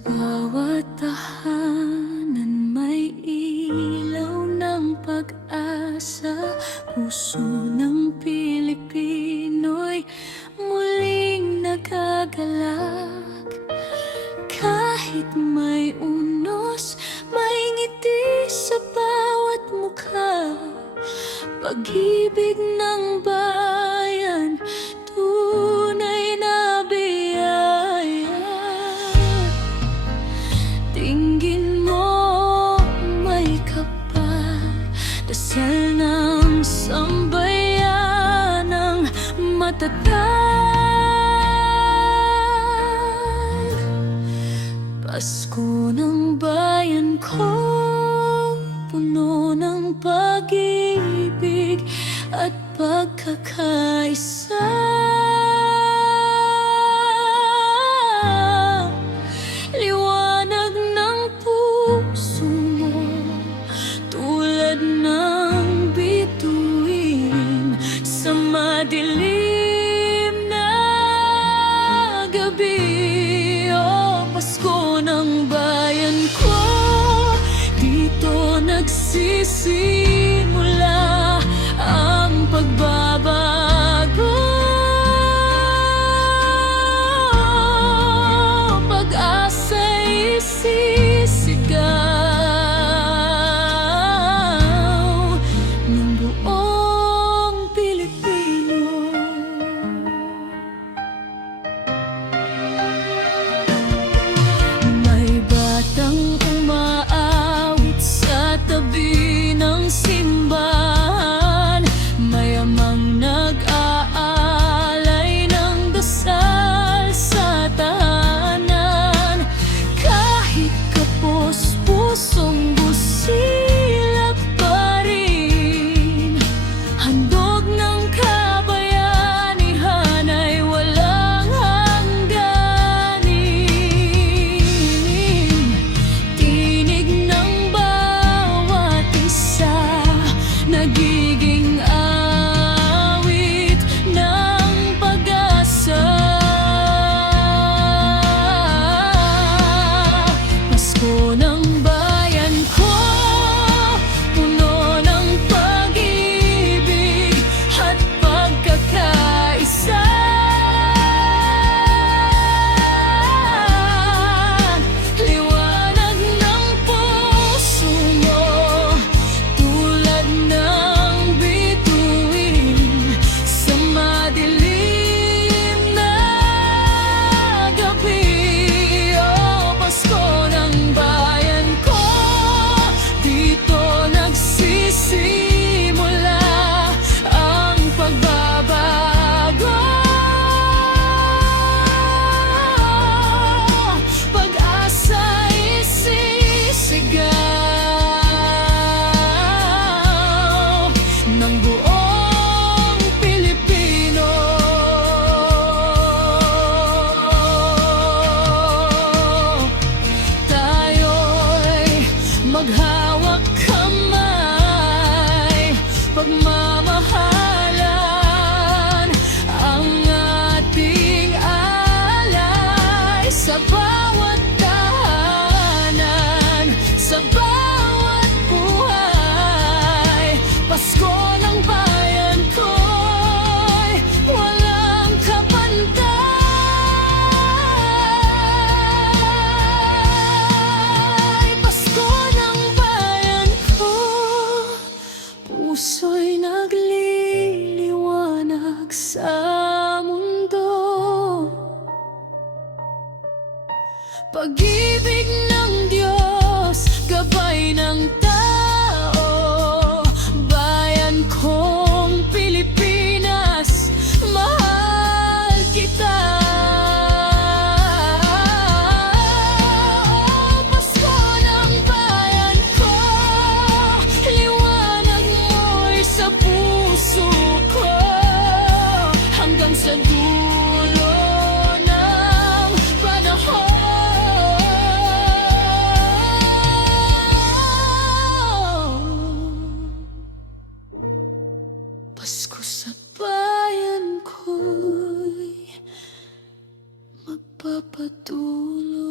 Bawat tahanan may ilaw pag-asa Puso ng Pilipino'y muling nagagalak. Kahit may unos, may ngiti sa bawat mukha Pag-ibig matatag. Pasko ng bayan ko Puno ng pag-ibig at pagkakaisa. Liwanag ng puso mo Tulad ng bituin sa madilim nagsisimula ang pagbabago. Pag-asa isip maging puso'y nagliliwanag sa mundo. Pag-ibig Patuloy